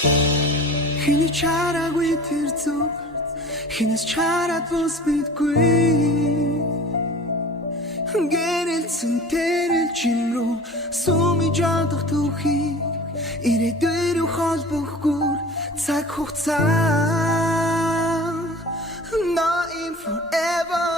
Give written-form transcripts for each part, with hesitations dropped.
Хиний чараагүй тэр зүг хинээс чараад бус бидгүй гэрэлцэн тэрэлчин рүү сумиж ядах түүхийг ирээдүйн рүү холбохгүй цаг хугацаа not in forever.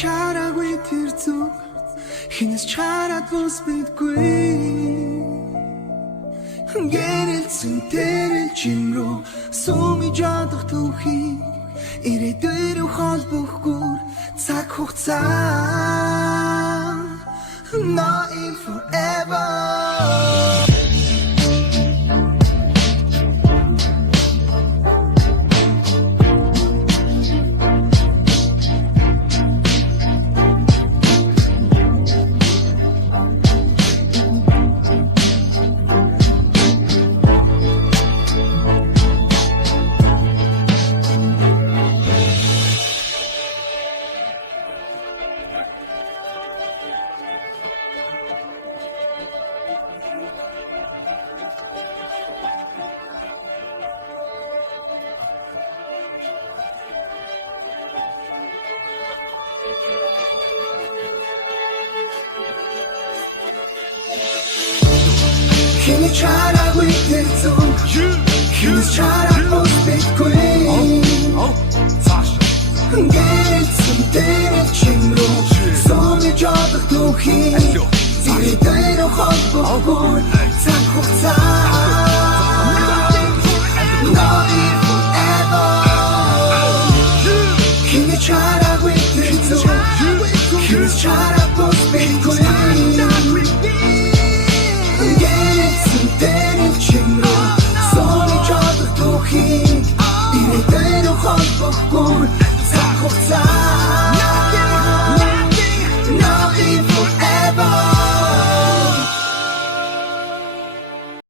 Чараагүй тэр зүг хинээс чараад бус бидгүй гэрэлцэн тэрэлчин рүү сумиж ядах түүхийг ирээдүйн рүү холбохгүй цаг хугацаа not in forever. Хиний чараагүй тэр зүг хинээс чараад бус бидгүй гэрэлцэн тэрэлчин рүү сумиж ядах түүхийг ирээдүйн рүү холбохгүй цаг хугацаа not in forever. Хиний чараагүй тэр зүг хинээс чараад бус бидгүй ирээдүйн рүү холбохгүй цаг хугацаа